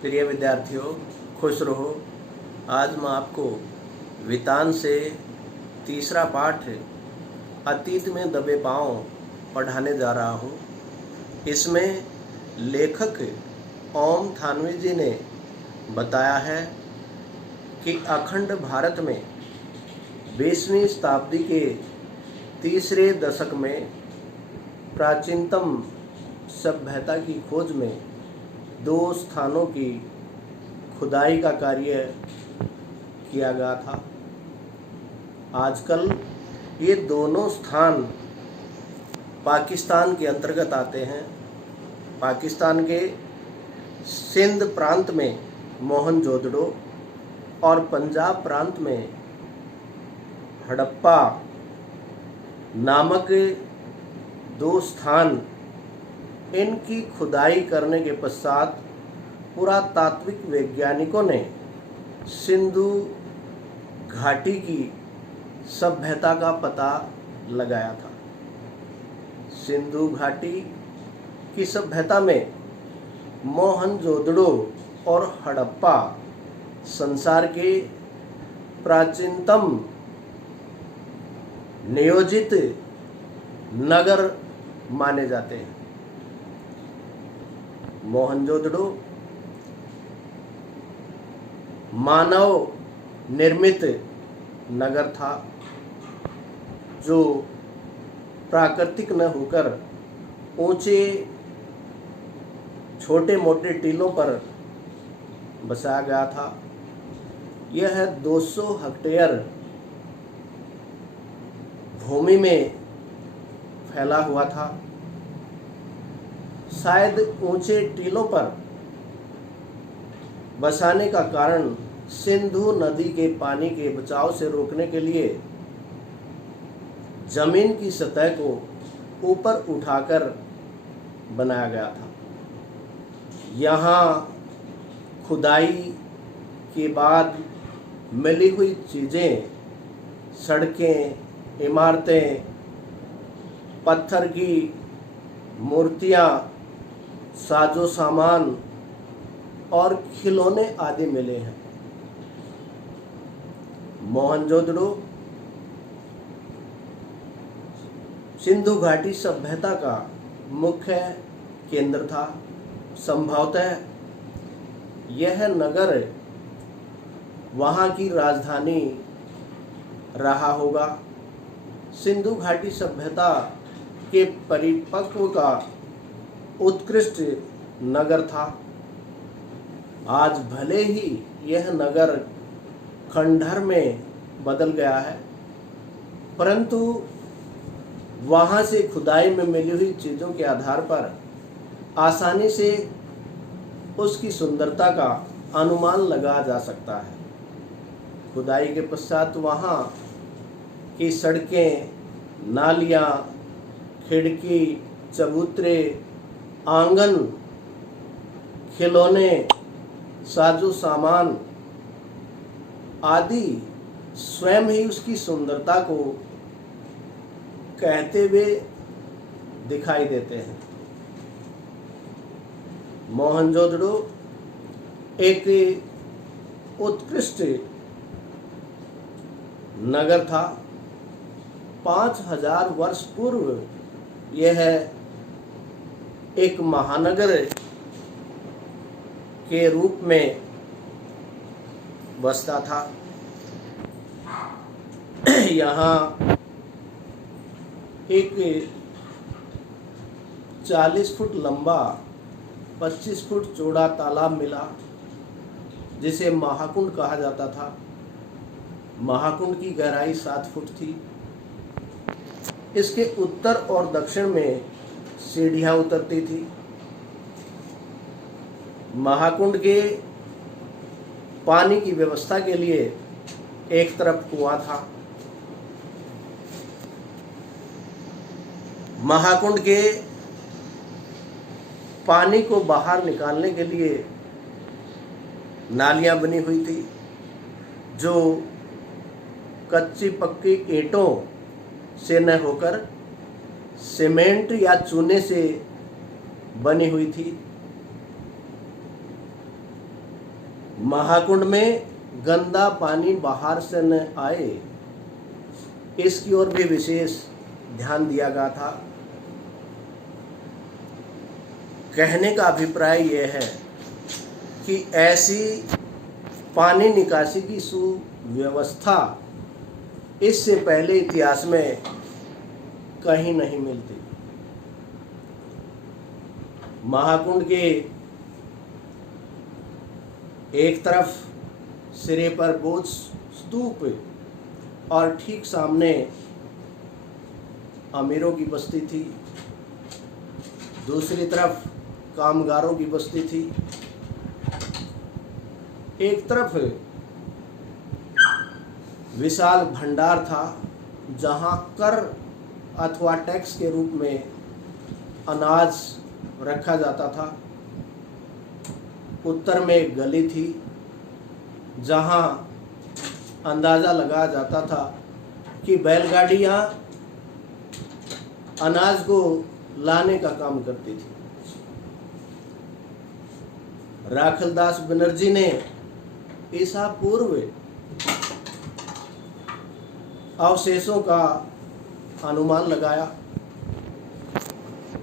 प्रिय विद्यार्थियों, खुश रहो। आज मैं आपको वितान से तीसरा पाठ अतीत में दबे पांव पढ़ाने जा रहा हूँ। इसमें लेखक ओम थानवी जी ने बताया है कि अखंड भारत में 20वीं शताब्दी के तीसरे दशक में प्राचीनतम सभ्यता की खोज में 2 स्थानों की खुदाई का कार्य किया गया था। आजकल ये दोनों स्थान पाकिस्तान के अंतर्गत आते हैं। पाकिस्तान के सिंध प्रांत में मोहनजोदड़ो और पंजाब प्रांत में हड़प्पा नामक 2 स्थान। इनकी खुदाई करने के पश्चात पुरातात्विक वैज्ञानिकों ने सिंधु घाटी की सभ्यता का पता लगाया था। सिंधु घाटी की सभ्यता में मोहनजोदड़ो और हड़प्पा संसार के प्राचीनतम नियोजित नगर माने जाते हैं। मोहनजोदड़ो मानव निर्मित नगर था, जो प्राकृतिक न होकर ऊंचे छोटे मोटे टीलों पर बसाया गया था। यह 200 हेक्टेयर भूमि में फैला हुआ था। शायद ऊंचे टीलों पर बसाने का कारण सिंधु नदी के पानी के बचाव से रोकने के लिए जमीन की सतह को ऊपर उठाकर बनाया गया था। यहाँ खुदाई के बाद मिली हुई चीज़ें, सड़कें, इमारतें, पत्थर की मूर्तियाँ, साजो सामान और खिलौने आदि मिले हैं। मोहनजोदड़ो सिंधु घाटी सभ्यता का मुख्य केंद्र था। संभवतः यह नगर वहाँ की राजधानी रहा होगा। सिंधु घाटी सभ्यता के परिपक्व का उत्कृष्ट नगर था। आज भले ही यह नगर खंडहर में बदल गया है, परंतु वहाँ से खुदाई में मिली हुई चीज़ों के आधार पर आसानी से उसकी सुंदरता का अनुमान लगाया जा सकता है। खुदाई के पश्चात वहाँ की सड़कें, नालियाँ, खिड़की, चबूतरे, आंगन, खिलौने, साजो सामान आदि स्वयं ही उसकी सुंदरता को कहते हुए दिखाई देते हैं। मोहनजोदड़ो एक उत्कृष्ट नगर था। 5000 वर्ष पूर्व यह एक महानगर के रूप में बसता था। यहाँ एक 40 फुट लंबा 25 फुट चौड़ा तालाब मिला, जिसे महाकुंड कहा जाता था। महाकुंड की गहराई 7 फुट थी। इसके उत्तर और दक्षिण में सीढ़ियाँ उतरती थी। महाकुंड के पानी की व्यवस्था के लिए एक तरफ कुआं था। महाकुंड के पानी को बाहर निकालने के लिए नालियां बनी हुई थी, जो कच्ची पक्की ईंटों से न होकर सीमेंट या चूने से बनी हुई थी। महाकुंड में गंदा पानी बाहर से न आए, इसकी ओर भी विशेष ध्यान दिया गया था। कहने का अभिप्राय यह है कि ऐसी पानी निकासी की सुव्यवस्था इससे पहले इतिहास में कहीं नहीं मिलती। महाकुंड के एक तरफ सिरे पर बोध स्तूप और ठीक सामने अमीरों की बस्ती थी, दूसरी तरफ कामगारों की बस्ती थी। एक तरफ विशाल भंडार था जहां कर अथवा टैक्स के रूप में अनाज रखा जाता था। उत्तर में एक गली थी जहां अंदाज़ा लगाया जाता था कि बैलगाड़ियाँ अनाज को लाने का काम करती थी। राखलदास बनर्जी ने ईसा पूर्व अवशेषों का अनुमान लगाया।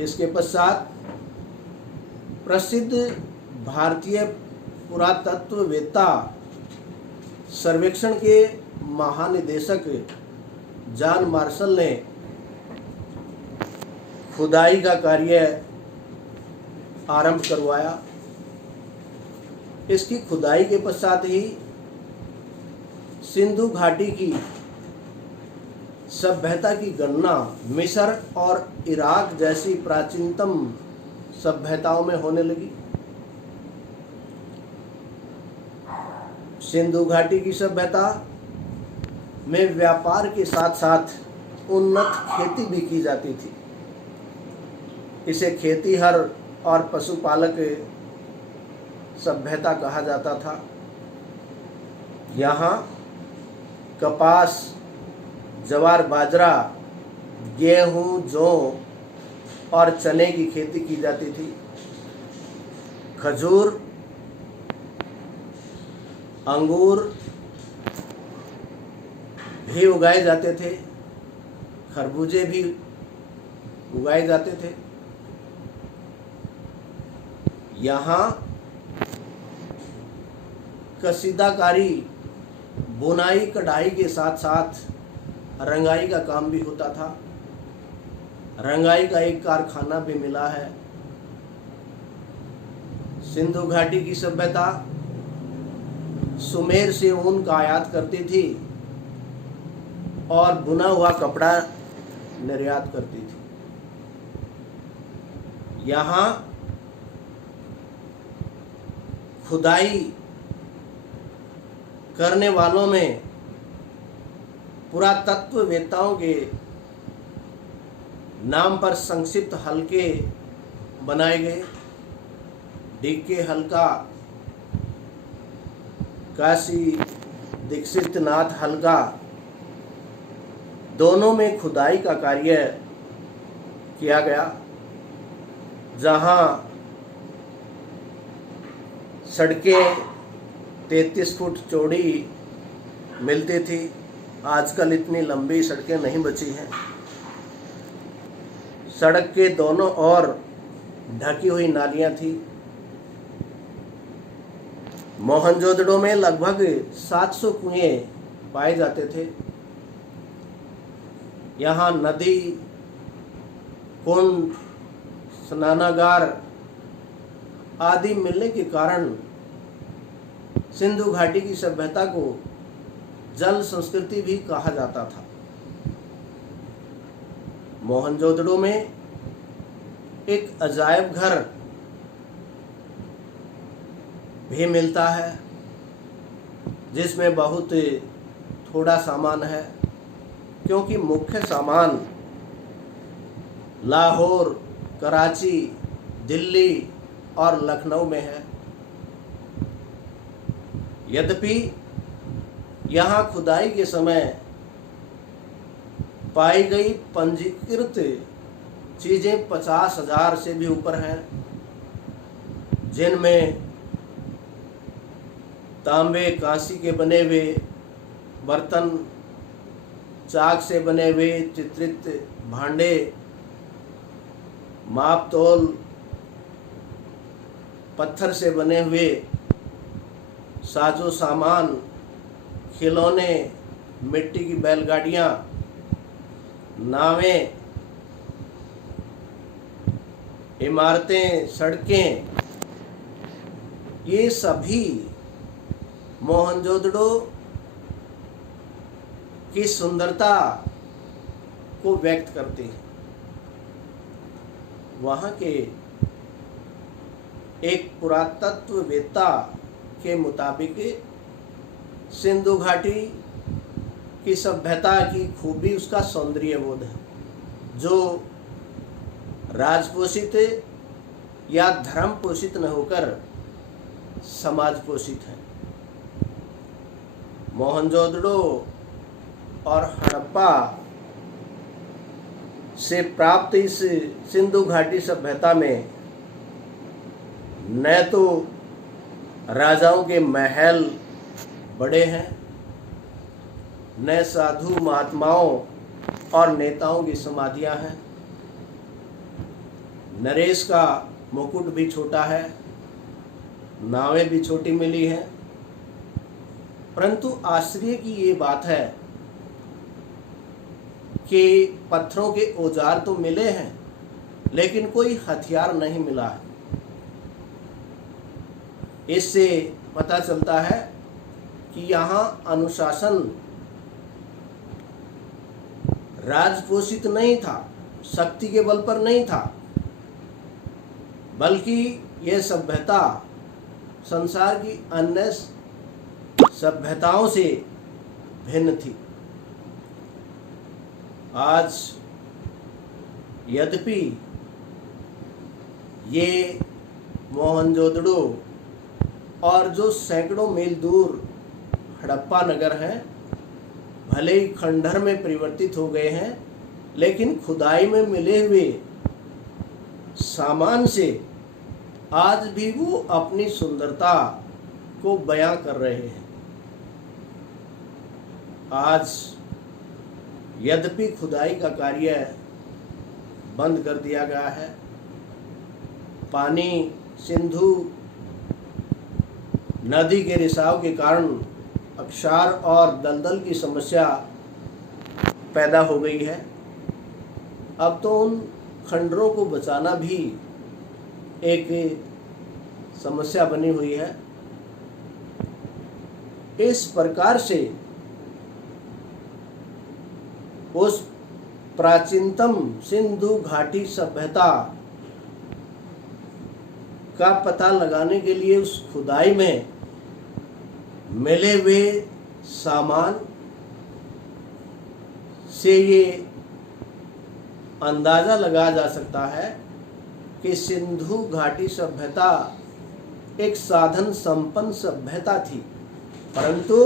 इसके पश्चात प्रसिद्ध भारतीय पुरातत्ववेत्ता सर्वेक्षण के महानिदेशक जॉन मार्शल ने खुदाई का कार्य आरंभ करवाया। इसकी खुदाई के पश्चात ही सिंधु घाटी की सभ्यता की गणना मिस्र और इराक जैसी प्राचीनतम सभ्यताओं में होने लगी। सिंधु घाटी की सभ्यता में व्यापार के साथ साथ उन्नत खेती भी की जाती थी। इसे खेतीहर और पशुपालक सभ्यता कहा जाता था। यहाँ कपास, ज्वार, बाजरा, गेहूं, जौ और चने की खेती की जाती थी। खजूर, अंगूर भी उगाए जाते थे। खरबूजे भी उगाए जाते थे। यहाँ कसीदाकारी, बुनाई, कढ़ाई के साथ साथ रंगाई का काम भी होता था। रंगाई का एक कारखाना भी मिला है। सिंधु घाटी की सभ्यता सुमेर से ऊन का आयात करती थी और बुना हुआ कपड़ा निर्यात करती थी। यहाँ खुदाई करने वालों में पुरातत्ववेत्ताओं के नाम पर संक्षिप्त हलके बनाए गए। डीके हल्का, काशी दीक्षित नाथ हल्का, दोनों में खुदाई का कार्य किया गया। जहां सड़कें 33 फुट चौड़ी मिलती थी, आजकल इतनी लंबी सड़कें नहीं बची हैं। सड़क के दोनों ओर ढकी हुई नालियां थी। मोहनजोदड़ो में लगभग 700 कुएं पाए जाते थे। यहाँ नदी, कुंड, स्नानागार आदि मिलने के कारण सिंधु घाटी की सभ्यता को जल संस्कृति भी कहा जाता था। मोहनजोदड़ो में एक अजायब घर भी मिलता है जिसमें बहुत थोड़ा सामान है, क्योंकि मुख्य सामान लाहौर, कराची, दिल्ली और लखनऊ में है। यद्यपि यहाँ खुदाई के समय पाई गई पंजीकृत चीज़ें 50,000 से भी ऊपर हैं, जिनमें तांबे कांसी के बने हुए बर्तन, चाक से बने हुए चित्रित भांडे, माप तोल, पत्थर से बने हुए साजो सामान, खिलौने, मिट्टी की बैलगाड़ियाँ, नावें, इमारतें, सड़कें, ये सभी मोहनजोदड़ो की सुंदरता को व्यक्त करते हैं। वहाँ के एक पुरातत्ववेत्ता के मुताबिक सिंधु घाटी की सभ्यता की खूबी उसका सौंदर्य बोध है, जो राजपोषित या धर्म पोषित न होकर समाज पोषित है। मोहनजोदड़ो और हड़प्पा से प्राप्त इस सिंधु घाटी सभ्यता में न तो राजाओं के महल बड़े हैं, न साधु महात्माओं और नेताओं की समाधियां हैं। नरेश का मुकुट भी छोटा है, नावें भी छोटी मिली हैं, परंतु आश्चर्य की ये बात है कि पत्थरों के औजार तो मिले हैं, लेकिन कोई हथियार नहीं मिला है। इससे पता चलता है कि यहाँ अनुशासन राजपोषित नहीं था, शक्ति के बल पर नहीं था, बल्कि यह सभ्यता संसार की अन्य सभ्यताओं से भिन्न थी। आज यद्यपि ये मोहनजोदड़ो और जो सैकड़ों मील दूर हड़प्पा नगर है भले ही खंडहर में परिवर्तित हो गए हैं, लेकिन खुदाई में मिले हुए सामान से आज भी वो अपनी सुंदरता को बयां कर रहे हैं। आज यद्यपि खुदाई का कार्य बंद कर दिया गया है, पानी सिंधु नदी के रिसाव के कारण अक्षार और दलदल की समस्या पैदा हो गई है। अब तो उन खंडरों को बचाना भी एक समस्या बनी हुई है। इस प्रकार से उस प्राचीनतम सिंधु घाटी सभ्यता का पता लगाने के लिए उस खुदाई में मिले हुए सामान से ये अंदाज़ा लगाया जा सकता है कि सिंधु घाटी सभ्यता एक साधन संपन्न सभ्यता थी, परंतु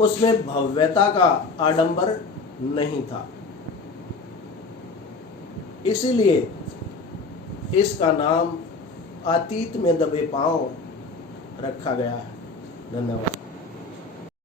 उसमें भव्यता का आडंबर नहीं था। इसीलिए इसका नाम अतीत में दबे पांव रखा गया है। धन्यवाद।